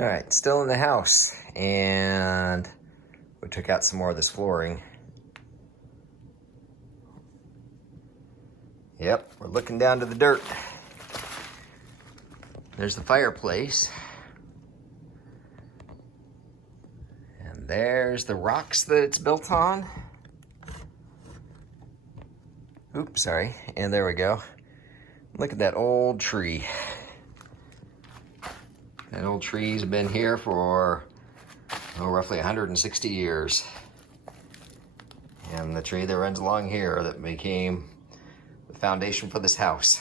All right, still in the house, and we took out some more of this flooring. Yep, we're looking down to the dirt. There's the fireplace. And there's the rocks that it's built on. Oops, sorry. And there we go. Look at that old tree. That old tree's been here for roughly 160 years. And the tree that runs along here that became the foundation for this house.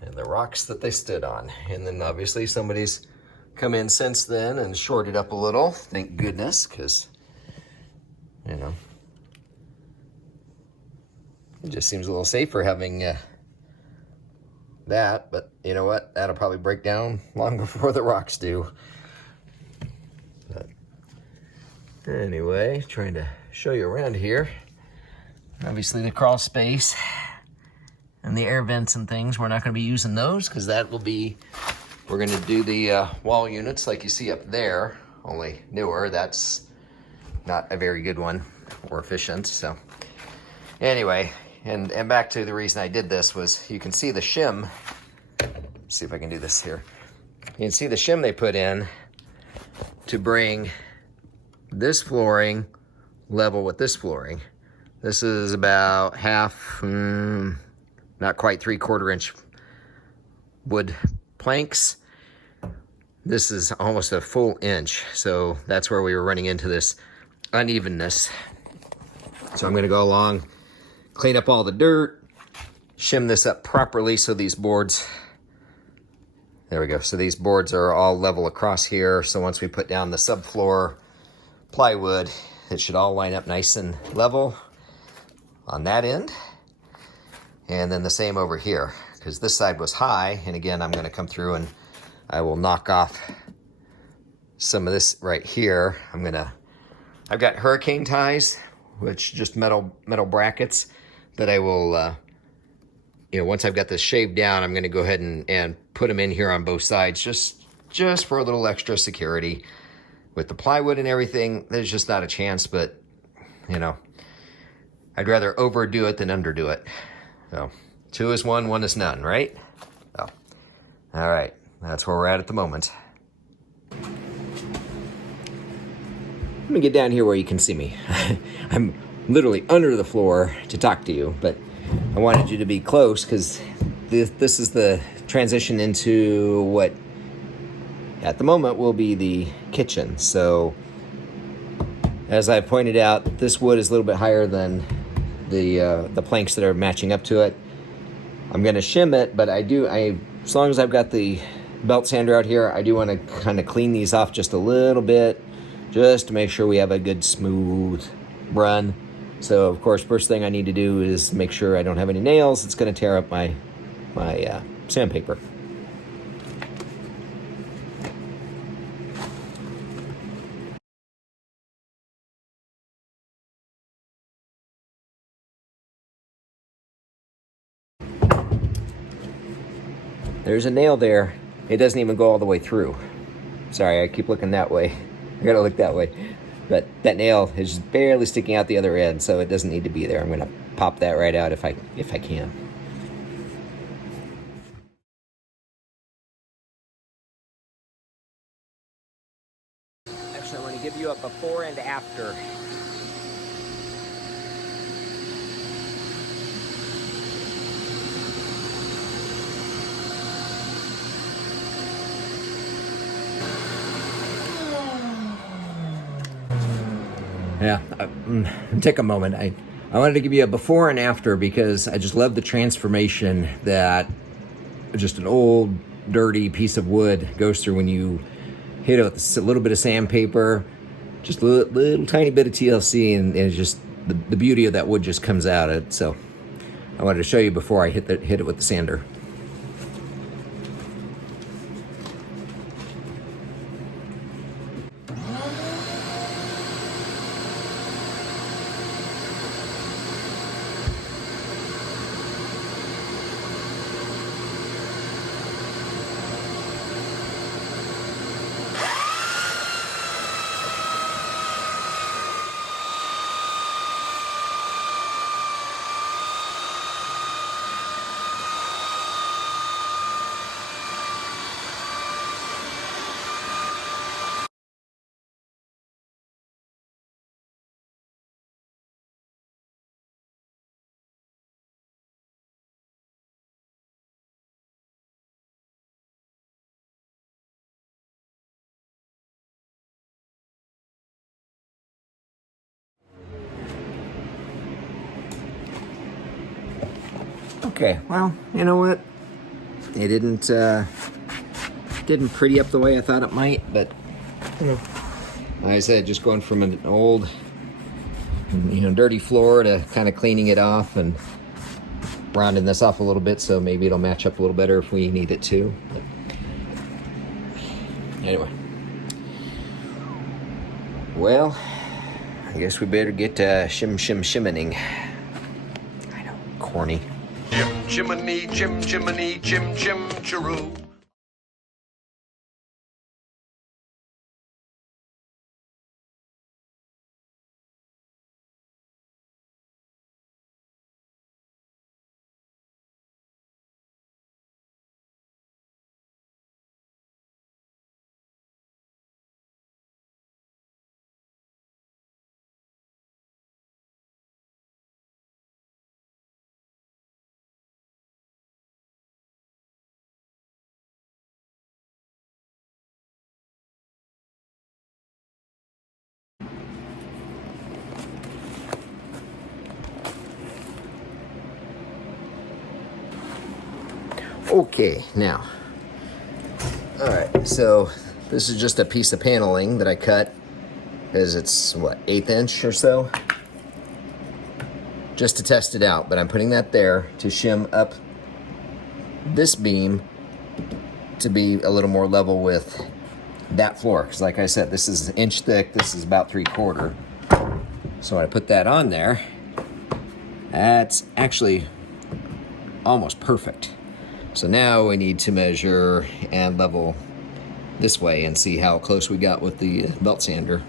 And the rocks that they stood on. And then obviously somebody's come in since then and shored it up a little. Thank goodness, because, you know, it just seems a little safer having that, but you know what? That'll probably break down long before the rocks do. But anyway, trying to show you around here. Obviously the crawl space and the air vents and things, we're not going to be using those because that will be, we're going to do the wall units like you see up there, only newer. That's not a very good one or efficient, so anyway. And back to the reason I did this was you can see the shim. Let's see if I can do this here. You can see the shim they put in to bring this flooring level with this flooring. This is about half, not quite 3/4 inch wood planks. This is almost a full inch. So that's where we were running into this unevenness. So I'm gonna go along, clean up all the dirt, shim this up properly so these boards, there we go. So these boards are all level across here. So once we put down the subfloor plywood, it should all line up nice and level on that end. And then the same over here, because this side was high. And again, I'm gonna come through and I will knock off some of this right here. I've got hurricane ties, which just metal brackets that I will, once I've got this shaved down, I'm gonna go ahead and put them in here on both sides, just for a little extra security. With the plywood and everything, there's just not a chance, but, you know, I'd rather overdo it than underdo it. So, 2 is 1, 1 is none, right? Oh, all right, that's where we're at the moment. Let me get down here where you can see me. I'm literally under the floor to talk to you, but I wanted you to be close because this is the transition into what at the moment will be the kitchen. So as I pointed out, this wood is a little bit higher than the planks that are matching up to it. I'm gonna shim it, but as long as I've got the belt sander out here, I do want to kind of clean these off just a little bit, just to make sure we have a good smooth run. So of course, first thing I need to do is make sure I don't have any nails. It's going to tear up my sandpaper. There's a nail there. It doesn't even go all the way through. Sorry, I keep looking that way. I gotta look that way. But that nail is just barely sticking out the other end, so it doesn't need to be there. I'm gonna pop that right out if I can. Actually, I want to give you a before and after. Yeah, take a moment. I wanted to give you a before and after because I just love the transformation that just an old, dirty piece of wood goes through when you hit it with a little bit of sandpaper, just a little tiny bit of TLC, and it's just the beauty of that wood just comes out. So I wanted to show you before I hit it with the sander. Okay, well, you know what? It didn't pretty up the way I thought it might, but you know, like I said, just going from an old, dirty floor to kind of cleaning it off and rounding this off a little bit, so maybe it'll match up a little better if we need it to. But anyway, well, I guess we better get shimmening. I know, corny. Chimney, chimney, chim chiroo. Okay, now, all right, so this is just a piece of paneling that I cut, because it's, what, 1/8 inch or so? Just to test it out, but I'm putting that there to shim up this beam to be a little more level with that floor, because like I said, this is 1 inch thick, this is about 3/4. So when I put that on there, that's actually almost perfect. So now we need to measure and level this way and see how close we got with the belt sander.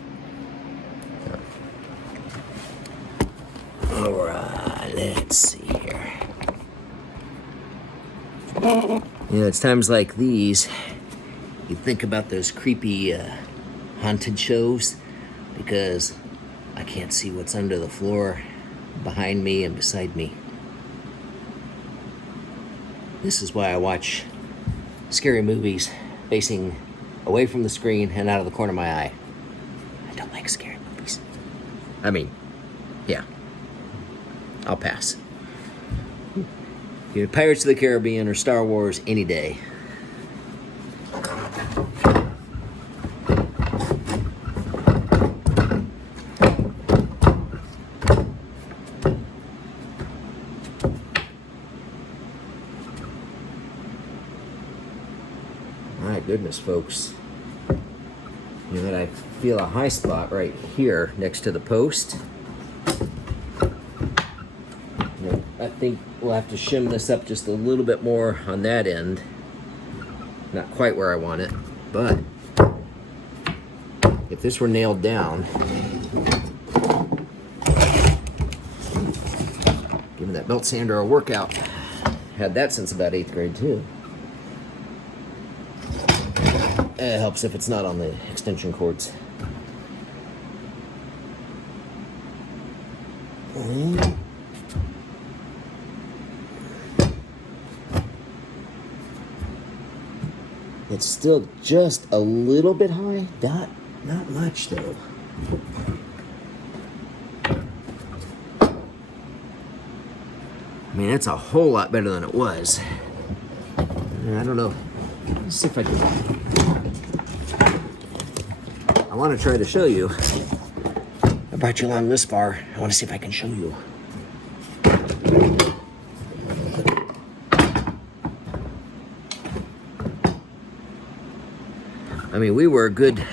All right, let's see here. It's times like these you think about those creepy haunted shows, because I can't see what's under the floor behind me and beside me. This is why I watch scary movies facing away from the screen and out of the corner of my eye. I don't like scary movies. I mean, yeah. I'll pass. Pirates of the Caribbean or Star Wars any day. My goodness, folks. I feel a high spot right here next to the post. I think we'll have to shim this up just a little bit more on that end. Not quite where I want it, but if this were nailed down, giving that belt sander a workout. Had that since about 8th grade too. It helps if it's not on the extension cords. It's still just a little bit high. Not much though. I mean, it's a whole lot better than it was. I don't know. Let's see if I can. I want to try to show you. I brought you along this far. I want to see if I can show you. I mean, we were a good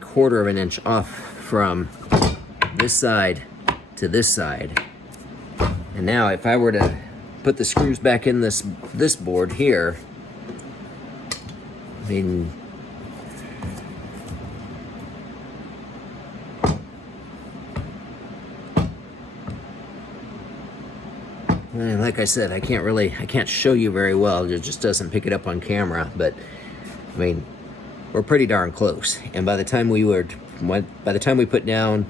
quarter of an inch off from this side to this side. And now if I were to put the screws back in this board here, I mean, like I said, I can't show you very well. It just doesn't pick it up on camera, but I mean, we're pretty darn close. And by the time we put down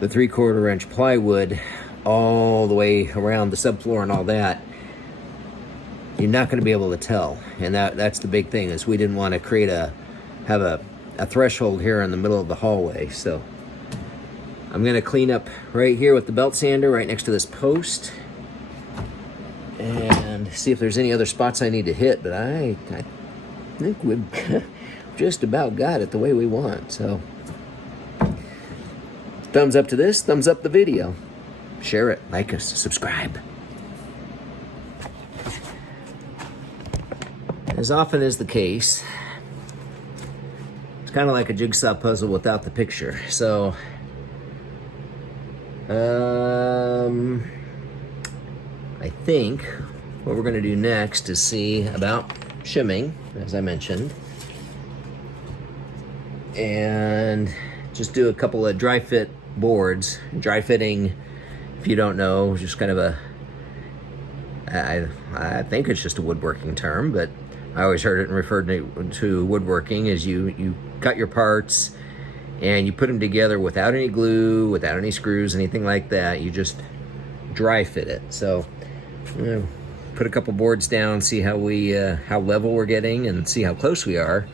the 3/4 inch plywood all the way around the subfloor and all that, you're not going to be able to tell. And that's the big thing, is we didn't want to have a threshold here in the middle of the hallway. So I'm going to clean up right here with the belt sander right next to this post. and see if there's any other spots I need to hit, but I think we've just about got it the way we want. So thumbs up to this, thumbs up the video. Share it, like us, subscribe. As often is the case, it's kind of like a jigsaw puzzle without the picture. So, I think what we're gonna do next is see about shimming, as I mentioned, and just do a couple of dry fit boards. Dry fitting, if you don't know, just kind of I think it's just a woodworking term, but I always heard it referred to woodworking as you cut your parts and you put them together without any glue, without any screws, anything like that. You just dry fit it. So put a couple boards down, see how level we're getting, and see how close we are.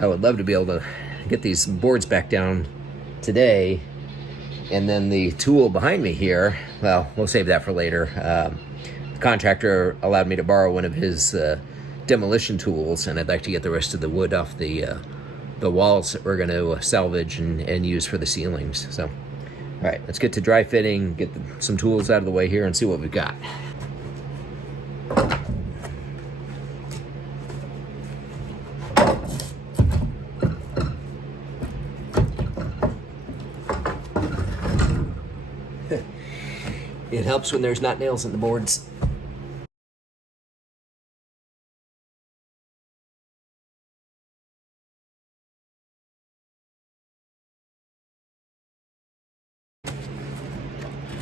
I would love to be able to get these boards back down today. And then the tool behind me here, well, we'll save that for later. The contractor allowed me to borrow one of his demolition tools, and I'd like to get the rest of the wood off the walls that we're going to salvage and use for the ceilings. So, all right, let's get to dry fitting, get some tools out of the way here, and see what we've got. It helps when there's not nails in the boards.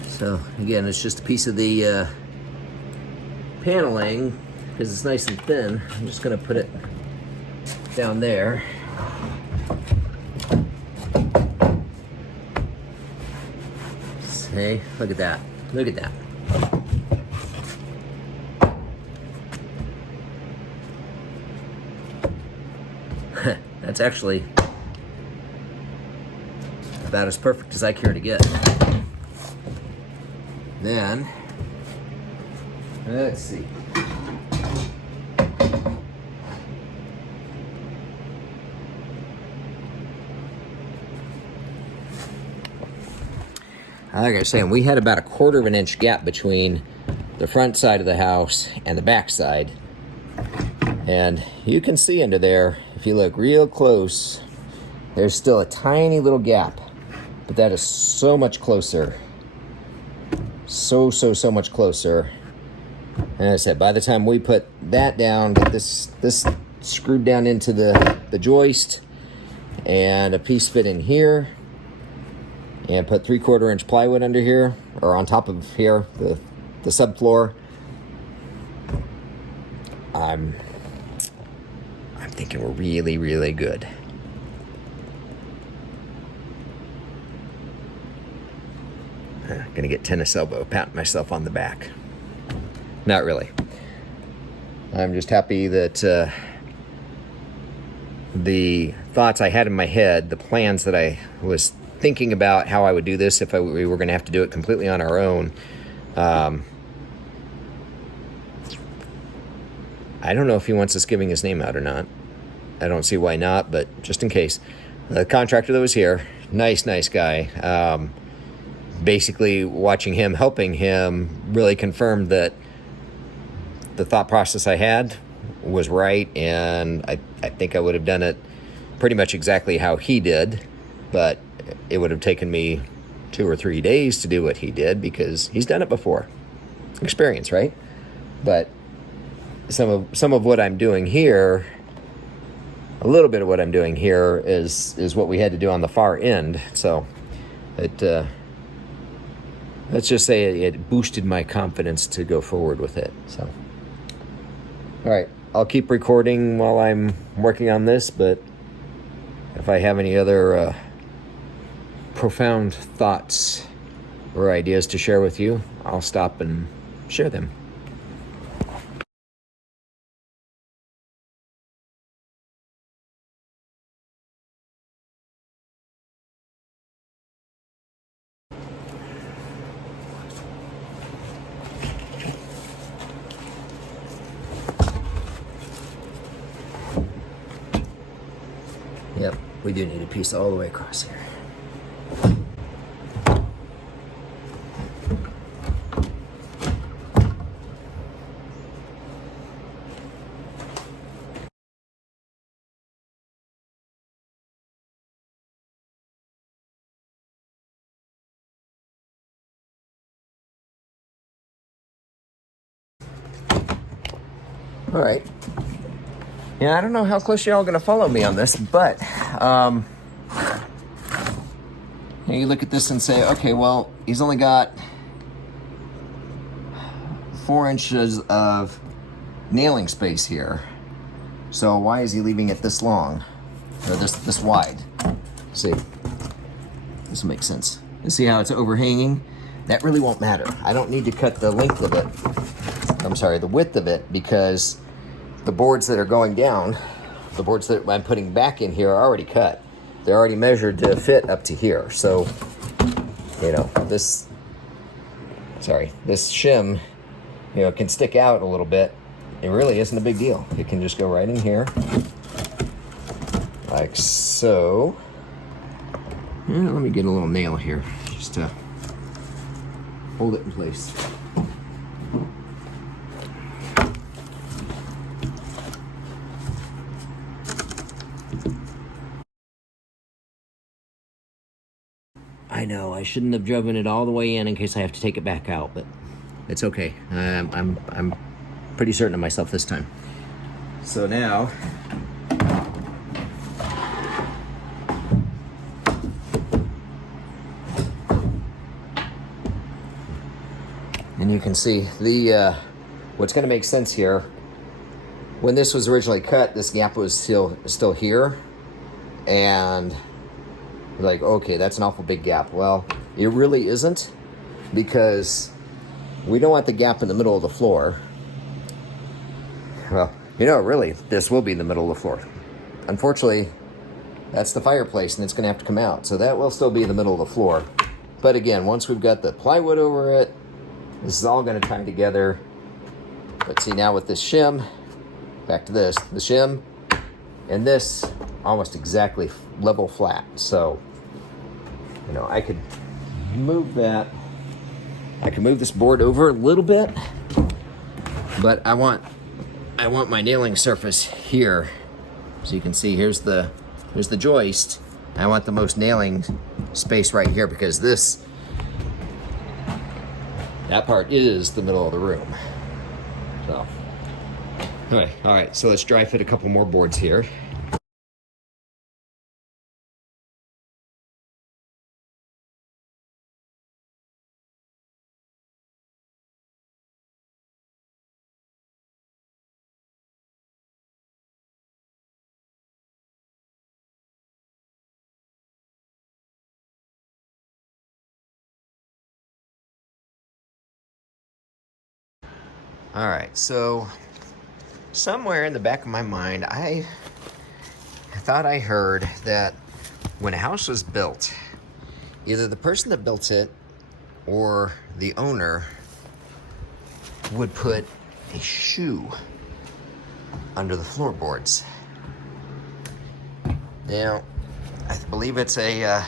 So again, it's just a piece of the paneling, because it's nice and thin. I'm just gonna put it down there. See, look at that. Look at that. That's actually about as perfect as I care to get. Then, let's see. Like I was saying, we had about a 1/4 of an inch gap between the front side of the house and the back side. And you can see under there, if you look real close, there's still a tiny little gap. But that is so much closer. So much closer. And as I said, by the time we put that down, get this screwed down into the joist, and a piece fit in here, and put 3/4 inch plywood under here, or on top of here, the subfloor. I'm thinking we're really, really good. Gonna get tennis elbow, patting myself on the back. Not really. I'm just happy that the thoughts I had in my head, the plans that I was thinking about how I would do this if we were going to have to do it completely on our own. I don't know if he wants us giving his name out or not. I don't see why not, but just in case. The contractor that was here, nice guy. Basically, watching him, helping him, really confirmed that the thought process I had was right, and I think I would have done it pretty much exactly how he did, but it would have taken me 2 or 3 days to do what he did because he's done it before. Experience, right? But some of what I'm doing here, a little bit of what I'm doing here is what we had to do on the far end. So let's just say it boosted my confidence to go forward with it. So, all right, I'll keep recording while I'm working on this, but if I have any other profound thoughts or ideas to share with you, I'll stop and share them. we do need a piece all the way across here. All right. Yeah, I don't know how close y'all gonna follow me on this, but you look at this and say, okay, well, he's only got 4 inches of nailing space here. So why is he leaving it this long, or this wide? See, this will make sense. You see how it's overhanging? That really won't matter. I don't need to cut the length of it. I'm sorry, the width of it, because the boards that are going down, the boards that I'm putting back in here are already cut. They're already measured to fit up to here. So, you know, this shim, you know, can stick out a little bit. It really isn't a big deal. It can just go right in here, like so. And let me get a little nail here, just to hold it in place. I know I shouldn't have driven it all the way in case I have to take it back out, but it's okay. I'm pretty certain of myself this time. So now, and you can see the what's going to make sense here. When this was originally cut, this gap was still here, and like, okay, that's an awful big gap. Well, it really isn't, because we don't want the gap in the middle of the floor. Well, you know, really, this will be in the middle of the floor. Unfortunately, that's the fireplace, and it's going to have to come out. So that will still be in the middle of the floor. But again, once we've got the plywood over it, this is all going to tie together. But see, now with this shim, back to this, the shim and this almost exactly level flat. So, you know, I could move that. I can move this board over a little bit, but I want my nailing surface here. So you can see here's the joist. I want the most nailing space right here, because that part is the middle of the room. So, all right, so let's dry fit a couple more boards here. All right, so somewhere in the back of my mind, I thought I heard that when a house was built, either the person that built it or the owner would put a shoe under the floorboards. Now, I believe it's a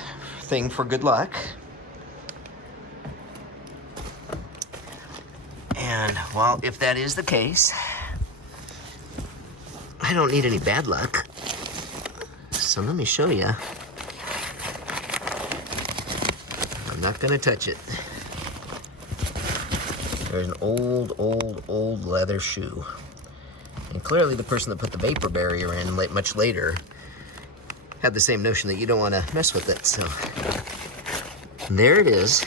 thing for good luck. And, well, if that is the case, I don't need any bad luck. So let me show you. I'm not gonna touch it. There's an old leather shoe. And clearly the person that put the vapor barrier in much later had the same notion that you don't want to mess with it. So there it is.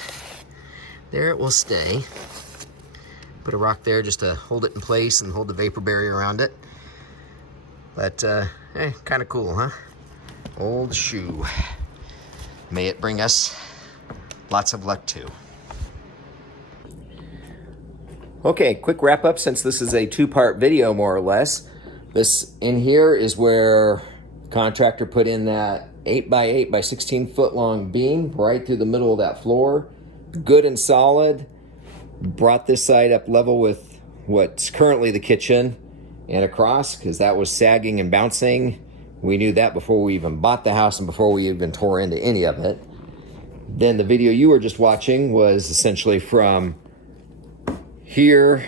There it will stay. Put a rock there just to hold it in place and hold the vapor barrier around it. But, kind of cool, huh? Old shoe. May it bring us lots of luck, too. Okay, quick wrap up, since this is a 2-part video, more or less. This in here is where the contractor put in that 8x8 by 16 foot long beam right through the middle of that floor. Good and solid. Brought this side up level with what's currently the kitchen and across, because that was sagging and bouncing. We knew that before we even bought the house and before we even tore into any of it. Then the video you were just watching was essentially from here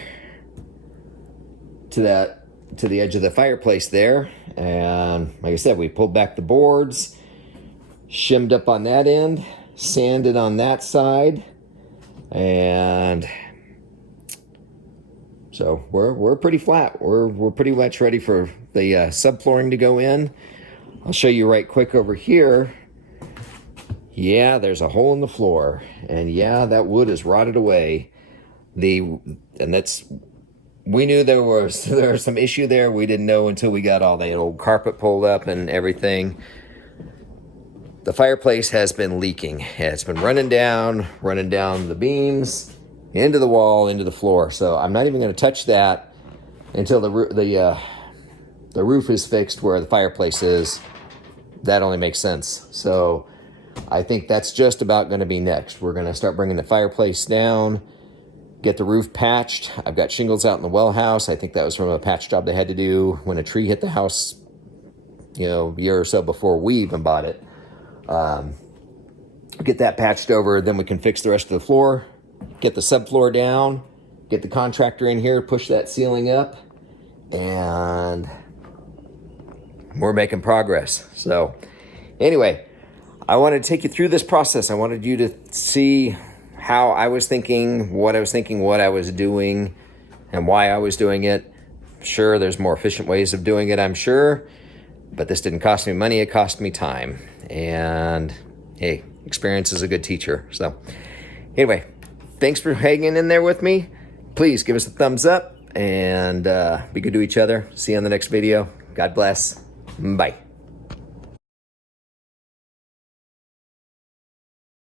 to the edge of the fireplace there. And like I said, we pulled back the boards, shimmed up on that end, sanded on that side, and so we're pretty flat. We're pretty much ready for the subflooring to go in. I'll show you right quick over here. Yeah, there's a hole in the floor, and yeah, that wood is rotted away. We knew there was some issue there. We didn't know until we got all the old carpet pulled up and everything. The fireplace has been leaking. It's been running down the beams, into the wall, into the floor. So I'm not even going to touch that until the roof is fixed where the fireplace is. That only makes sense. So I think that's just about going to be next. We're going to start bringing the fireplace down, get the roof patched. I've got shingles out in the well house. I think that was from a patch job they had to do when a tree hit the house, a year or so before we even bought it. Get that patched over, then we can fix the rest of the floor, get the subfloor down, get the contractor in here, push that ceiling up, and we're making progress. So anyway, I wanted to take you through this process. I wanted you to see how I was thinking, what I was doing, and why I was doing it. Sure, there's more efficient ways of doing it, I'm sure, but this didn't cost me money, it cost me time. And hey, experience is a good teacher. So anyway, thanks for hanging in there with me. Please give us a thumbs up and be good to each other. See you on the next video. God bless. Bye.